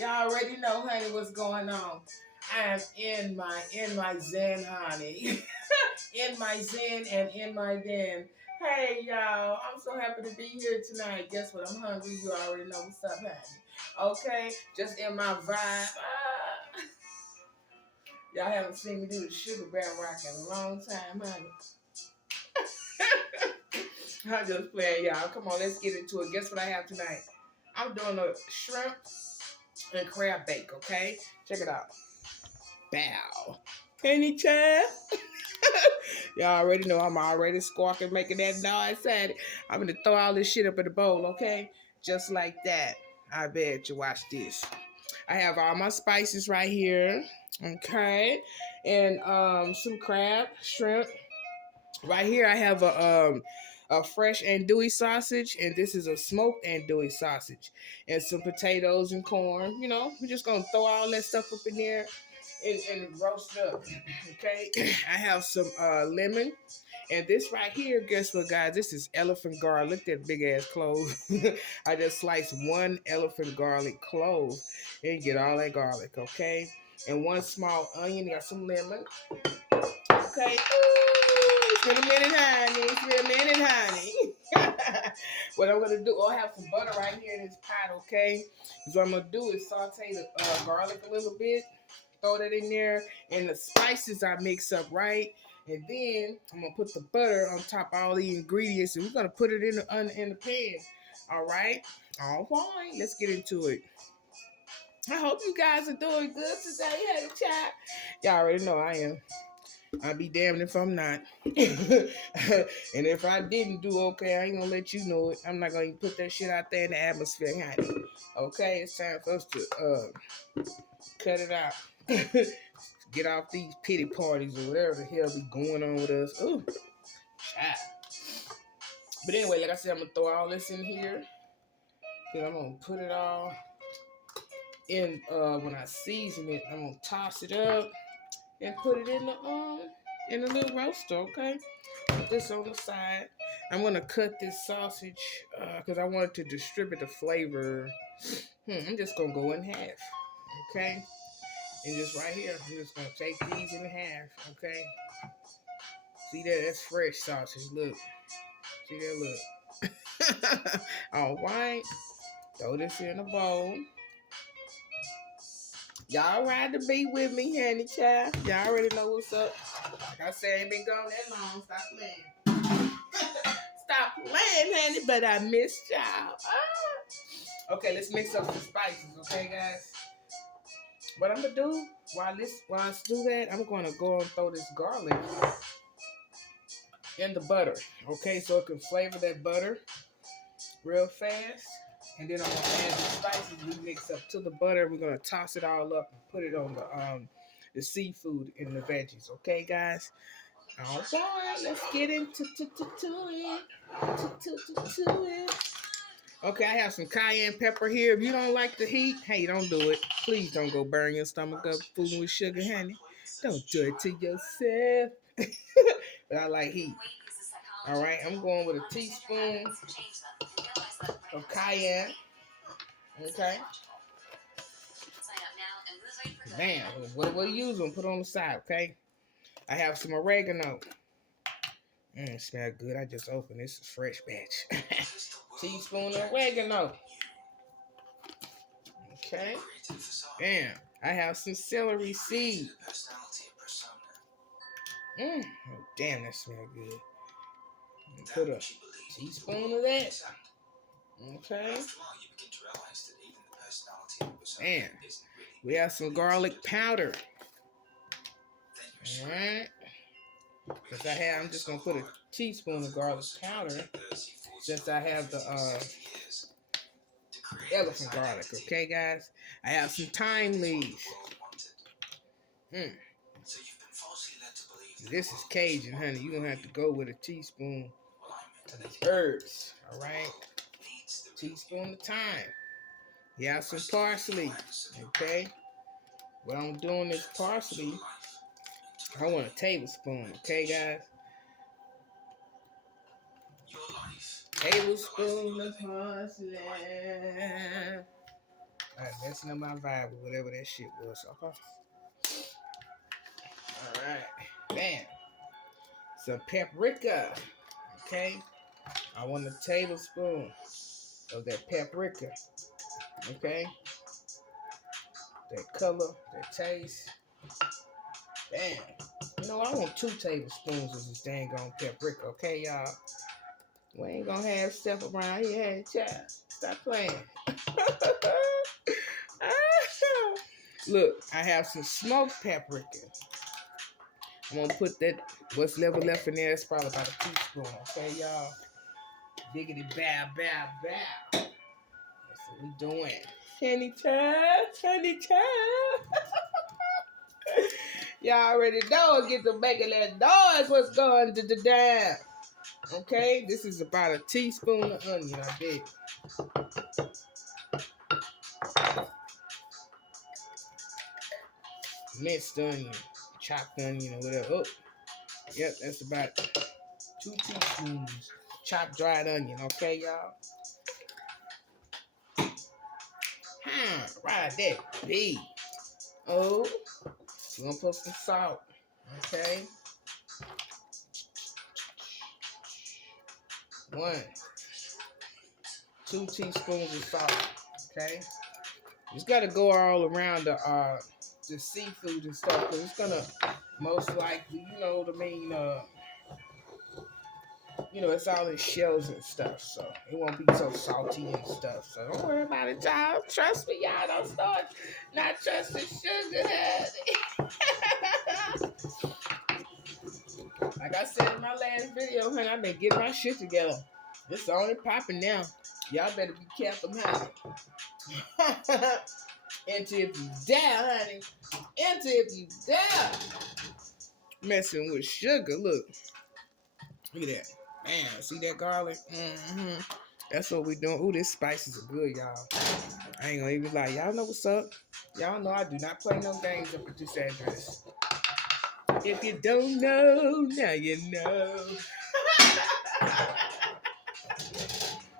Y'all already know, honey, what's going on. I am in my zen, honey. In my zen and in my den. Hey y'all, I'm so happy to be here tonight. Guess what? I'm hungry. You already know what's up, honey. Okay, just in my vibe. Y'all haven't seen me do the sugar bear rock in a long time, honey. I'm just playing, y'all. Come on, let's get into it. Guess what I have tonight? I'm doing a shrimp and crab bake, okay? Check it out. Bow. Any chance? Y'all already know I'm already squawking, making that noise. I'm gonna throw all this shit up in the bowl, okay? Just like that. I bet you watch this. I have all my spices right here, okay? And some crab, shrimp. Right here I have a fresh andouille sausage, and this is a smoked andouille sausage, and some potatoes and corn. You know, we're just gonna throw all that stuff up in there and roast it up. Okay, I have some lemon, and this right here, guess what, guys? This is elephant garlic. Look at that big ass clove. I just sliced one elephant garlic clove and get all that garlic. Okay, and one small onion. Got some lemon. Okay. It's been a minute, honey. It's been a minute, honey. What I'm gonna do, I have some butter right here in this pot, okay? So what I'm gonna do is saute the garlic a little bit, throw that in there, and the spices I mix up, right? And then I'm gonna put the butter on top of all the ingredients, and we're gonna put it in the pan. All right, all right. Let's get into it. I hope you guys are doing good today, honey chat. Y'all already know I am. I'll be damned if I'm not. And if I didn't do okay, I ain't gonna let you know it. I'm not gonna put that shit out there in the atmosphere, honey. Okay, it's time for us to cut it out. Get off these pity parties or whatever the hell be going on with us. Ooh, child. But anyway, like I said, I'm gonna throw all this in here. Then I'm gonna put it all in when I season it, I'm gonna toss it up and put it in the little roaster, okay? Put this on the side. I'm gonna cut this sausage because I wanted to distribute the flavor. I'm just gonna go in half, okay? And just right here, I'm just gonna take these in half, okay? See that? That's fresh sausage. Look, see that? Look. All right. Throw this in a bowl. Y'all ride to be with me, honey child. Y'all already know what's up. Like I said, I ain't been gone that long. Stop playing. Stop playing, honey, but I missed y'all. Okay, let's mix up the spices, okay, guys? What I'm gonna do while I do that, I'm gonna go and throw this garlic in the butter, okay, so it can flavor that butter real fast. And then I'm gonna add the spices we mix up to the butter. We're gonna toss it all up and put it on the seafood and the veggies, okay, guys? All right, let's get into it. Okay, I have some cayenne pepper here. If you don't like the heat, hey, don't do it. Please don't go burn your stomach up fooling with sugar, honey. Don't do it to yourself. But I like heat. All right, I'm going with a teaspoon of cayenne. Okay. Man, what are you using? Put on the side, okay? I have some oregano. Smell good. I just opened this. Is fresh batch. Teaspoon of oregano. Okay. Bam. I have some celery seed. Oh, damn, that smells good. Put a teaspoon of that. Okay. And we have some garlic powder. All right. Because I'm just going to put a teaspoon of garlic powder since I have the elephant garlic. Okay, guys? I have some thyme leaves. This is Cajun, honey. You're going to have to go with a teaspoon of these herbs. All right? Teaspoon of thyme. You have some parsley. Okay? What I'm doing is parsley. I want a tablespoon. Okay, guys? Tablespoon of parsley. I messing up my vibe with whatever that shit was. Okay. All right. Bam. Some paprika. Okay. I want a tablespoon of that paprika. Okay. That color, that taste. Bam. You know, I want 2 tablespoons of this dang on paprika. Okay, y'all. We ain't gonna have stuff around here. Hey, child. Stop playing. Look, I have some smoked paprika. I'm gonna put that, what's left in there, it's probably about a teaspoon. Okay, y'all. Diggity bow, bow, bow. That's what we doing. Kenny child. Y'all already know, get to making that noise. What's going to the down? Okay, this is about a teaspoon of onion, I bet. Minced onion, chopped onion, or whatever. Oh, yep, that's about 2 teaspoons chopped dried onion. Okay, y'all. Right there. B. Oh, we're gonna put some salt. Okay. 1, 2 teaspoons of salt. Okay. Just gotta go all around the seafood and stuff, because it's gonna most likely, you know what I mean, it's all in shells and stuff, so it won't be so salty and stuff. So don't worry about it, y'all. Trust me, y'all. Don't start not trusting sugar, honey. Like I said in my last video, honey, I've been getting my shit together. It's only popping now. Y'all better be careful, honey. Enter if you dare, honey. Enter if you dare. Messing with sugar, look. Look at that. Man, see that garlic? Mm-hmm. That's what we doing. Ooh, this spices are good, y'all. I ain't gonna even lie. Y'all know what's up. Y'all know I do not play no games up at this address. If you don't know, now you know.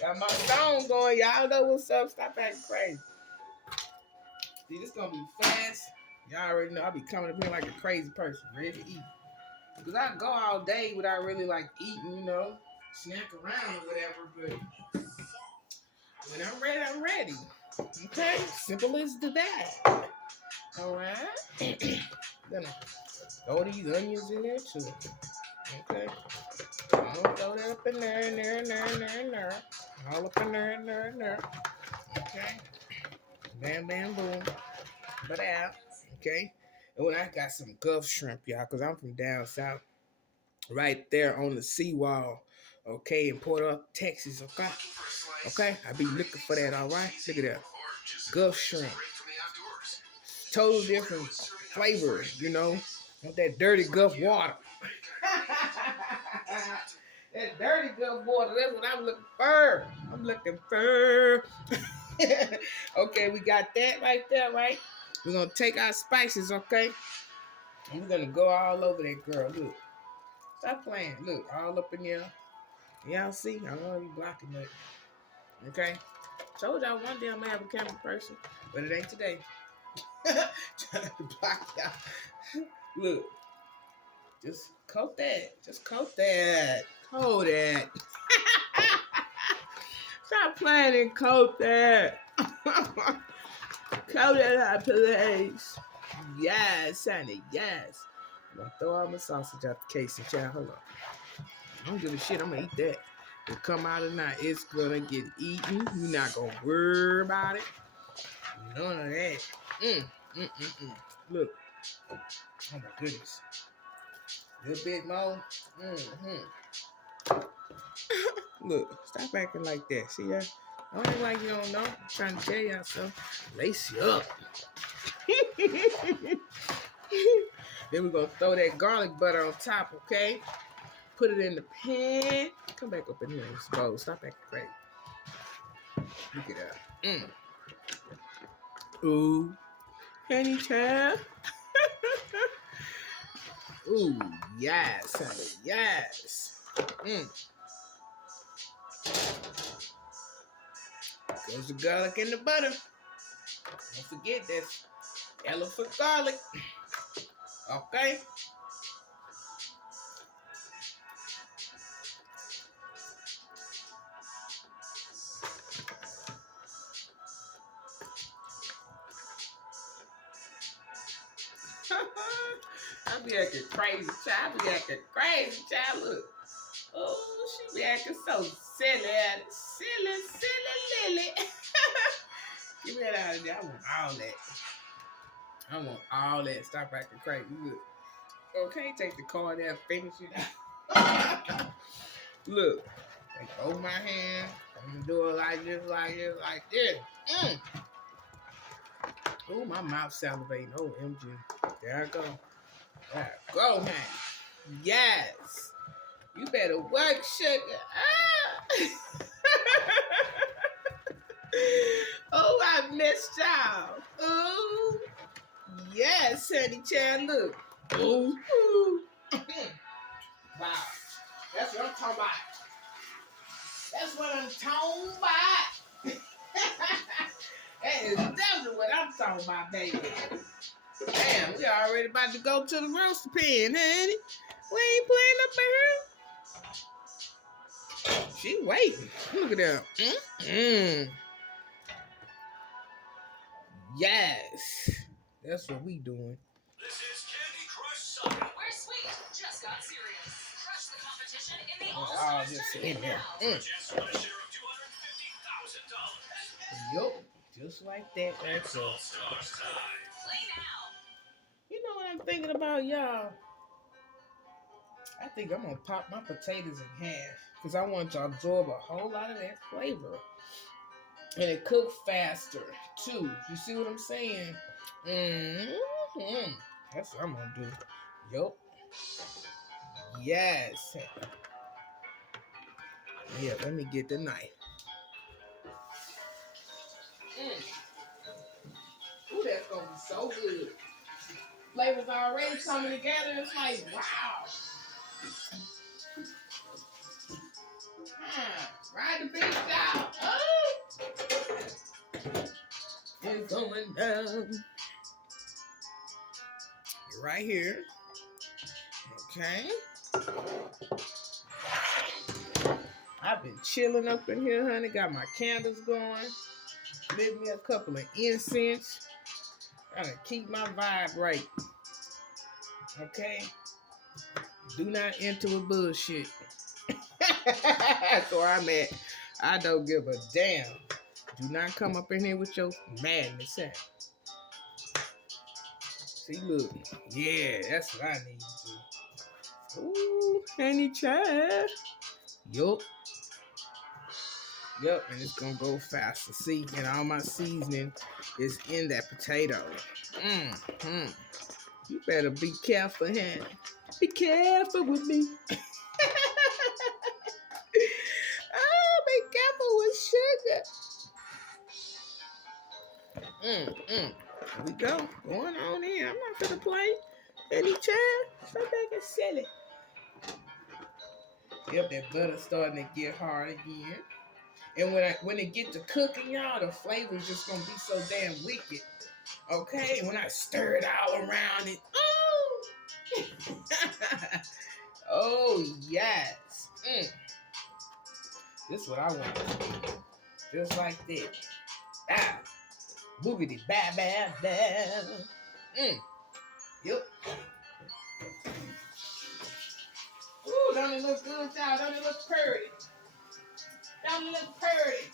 Got my song going. Y'all know what's up. Stop acting crazy. See, this gonna be fast. Y'all already know I be coming up here like a crazy person, ready to eat. Because I go all day without really like eating, snack around or whatever. But when I'm ready, I'm ready. Okay? Simple as that. Alright? Gonna throw these onions in there too. Okay? I'm gonna throw that up in there. All up in there. Okay? Bam, bam, boom. But out. Okay? And when I got some Gulf shrimp, y'all, because I'm from down south. Right there on the seawall, okay, in Port Arthur, Texas, okay, I be looking for that, all right. Look at that, Gulf shrimp, total different flavor, want that dirty Gulf water. That dirty Gulf water, that's what I'm looking for. Okay, we got that right there, right? We're gonna take our spices, okay, and we're gonna go all over that girl. Look. Stop playing. Look, all up in there. Y'all see? I don't want to be blocking it. Okay? Told y'all one day I'm going to have a camera person, but it ain't today. Trying to block y'all. Look. Just coat that. Just coat that. Coat that. Stop playing and coat that. Coat that hot place. Yes, honey. Yes. I'm going to throw all my sausage out the case and y'all. Hold on. I don't give a shit. I'm going to eat that. It come out or not, it's gonna get eaten. You're not gonna worry about it. None of that. Look. Oh my goodness. A little bit more. Look, stop acting like that. See that? Don't act like you don't know. I'm trying to tell y'all something. Lace you up. Then we're gonna throw that garlic butter on top, okay? Put it in the pan. Come back up in here and expose. Stop acting crazy. Look at that. Ooh. Honey child. Ooh, yes, honey, yes. Goes the garlic and the butter. Don't forget that's elephant garlic. Okay? I be acting crazy, child. I be acting crazy, child. Look. Oh, she be acting so silly. Silly Lily. Get me out of there. I want all that. I want all that. Stop acting crazy. Look. Okay, take the card there and finish it out. Look. Take over my hand. I'm gonna do it like this, like this. Oh, my mouth salivating. Oh, MG. There I go. There I go, man. Yes. You better work, sugar. Ah. Oh, I missed y'all. Oh, yes, honey child. Look. Oh, wow. That's what I'm talking about. That's what I'm talking about. That is definitely what I'm talking about, baby. Damn, we already about to go to the roaster pen, honey. We ain't playing up here. She waiting. Look at that. Yes. That's what we doing. This is Candy Crush Saga, where sweet just got serious. Crush the competition in the All-Star Tournament now. Just won a share of $250,000. Yup. Just like that. It's All-Stars time. Play now. You know what I'm thinking about, y'all? I think I'm gonna pop my potatoes in half because I want to absorb a whole lot of that flavor. And it cooks faster too. You see what I'm saying? That's what I'm gonna do. Yup. Yes. Yeah, let me get the knife. Ooh, that's gonna be so good. Flavors already coming together. It's like, wow. Ride the beach out. Oh. It's going down. Right here. Okay. I've been chilling up in here, honey. Got my candles going. Lit me a couple of incense. Gotta keep my vibe right. Okay? Do not enter with bullshit. That's where I'm at. I don't give a damn. Do not come up in here with your madness. See, look. Yeah, that's what I need to do. Ooh, honey child. Yup. Yep, and it's gonna go faster. See, and all my seasoning is in that potato. You better be careful, honey. Be careful with me. Oh, be careful with sugar. Here we go. Going on in. I'm not gonna play. Any child. Stop acting silly. Yep, that butter's starting to get hard again. And when it get to cooking, y'all, the flavor's just gonna be so damn wicked. Okay, and when I stir it all around it, oh yes, this is what I want to do, just like that. Ah, boogity ba ba ba. Yep. Ooh, don't it look good, y'all? Don't it look pretty? Don't it look pretty?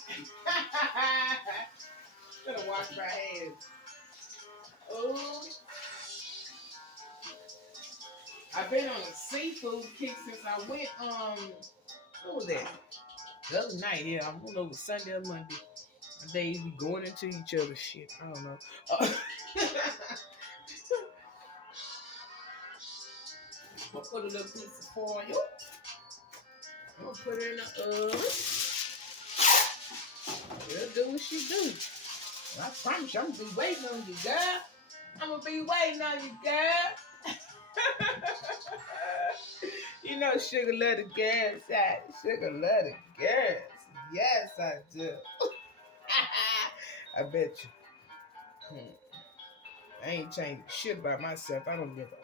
Gonna wash my hands. Oh, I've been on a seafood kick since I went, what was that? The other night, yeah, I don't know, it was Sunday or Monday. My days be going into each other's shit. I don't know. I'll put a little piece of foil. I'm gonna put her in the oven. She'll do what she do. I promise you, I'm gonna be waiting on you, girl. I'm gonna be waiting on you, girl. You know Sugar love the gas side. Sugar love the gas. Yes, I do. I bet you. I ain't changing shit by myself. I don't give a fuck.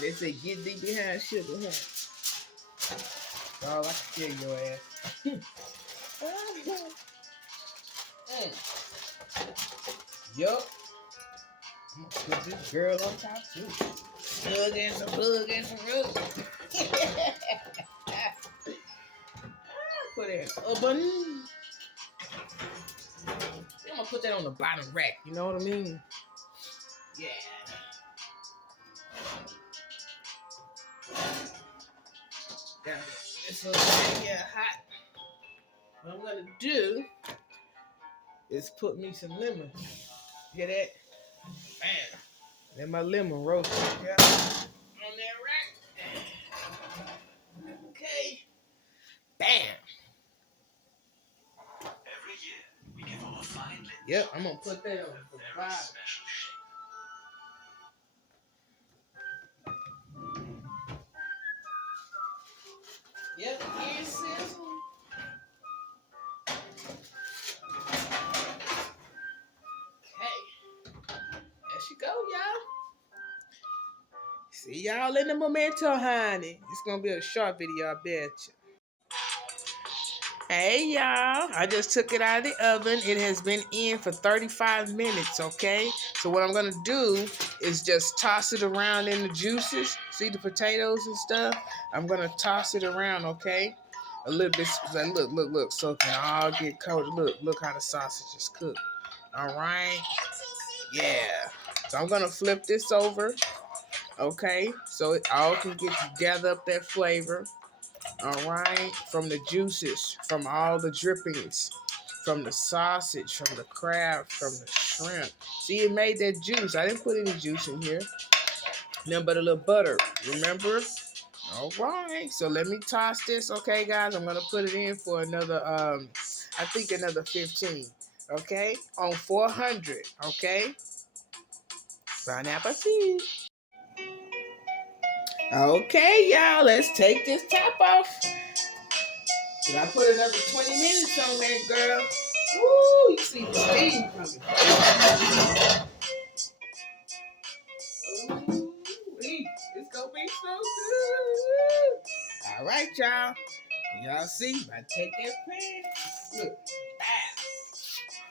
They say get thee behind sugar, huh? All I can kill your ass. Yup. I'm gonna put this girl on top too. Bug and some rug. Put it in the oven. I'm gonna put that on the bottom rack. You know what I mean? Yeah. Got this little thing here hot. What I'm gonna do is put me some lemon. Hear that? Bam. Let my lemon roast yeah. On that rack. Okay. Bam. Every year, we give our fine linen. Yep, I'm gonna put that on the bottom. Special shape. Yep, here's sizzle. Okay. There she go, y'all. See y'all in the momento, honey. It's gonna be a short video, I bet you. Hey y'all, I just took it out of the oven. It has been in for 35 minutes, okay? So what I'm gonna do is just toss it around in the juices. See the potatoes and stuff? I'm gonna toss it around, okay? A little bit, look, so it can all get coated. Look how the sausage is cooked. All right, yeah. So I'm gonna flip this over, okay? So it all can gather up that flavor. All right, from the juices, from all the drippings, from the sausage, from the crab, from the shrimp. See, it made that juice. I didn't put any juice in here. Nothing but a little butter, remember? All right, so let me toss this, okay, guys? I'm gonna put it in for another, I think another 15, okay? On 400, okay? Bon appetit. Okay, y'all, let's take this top off. Did I put another 20 minutes on that, girl? Woo, you see the steam coming. Ooh, it's gonna be so good. All right, y'all. Y'all see? I take that pan. Look.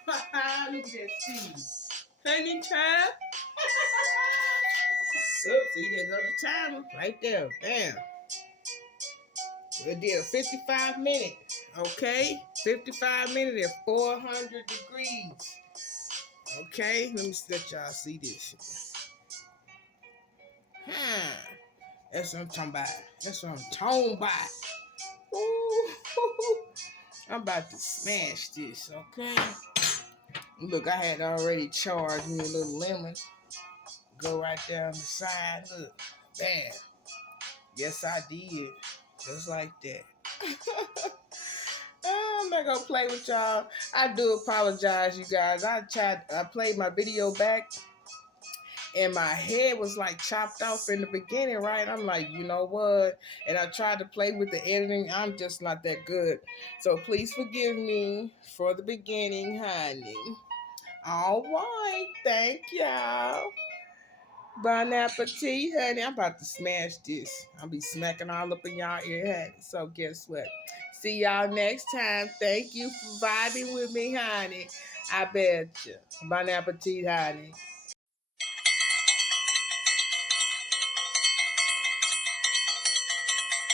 Ah. Look at that steam. Honey child. So, see, there goes the timer. Right there. Bam. We did 55 minutes, okay? 55 minutes at 400 degrees. Okay, let me let y'all see this. That's what I'm talking about. That's what I'm talking about. Ooh. I'm about to smash this, okay? Look, I had already charged me a little lemon. Go right down the side. Look, bam. Yes, I did. Just like that. I'm not gonna play with y'all. I do apologize, you guys. I played my video back and my head was like chopped off in the beginning, right? I'm like, you know what? And I tried to play with the editing. I'm just not that good. So please forgive me for the beginning, honey. All right. Thank y'all. Bon appetit, honey. I'm about to smash this. I'll be smacking all up in y'all ear, honey. So guess what? See y'all next time. Thank you for vibing with me, honey. I bet you. Bon appetit, honey.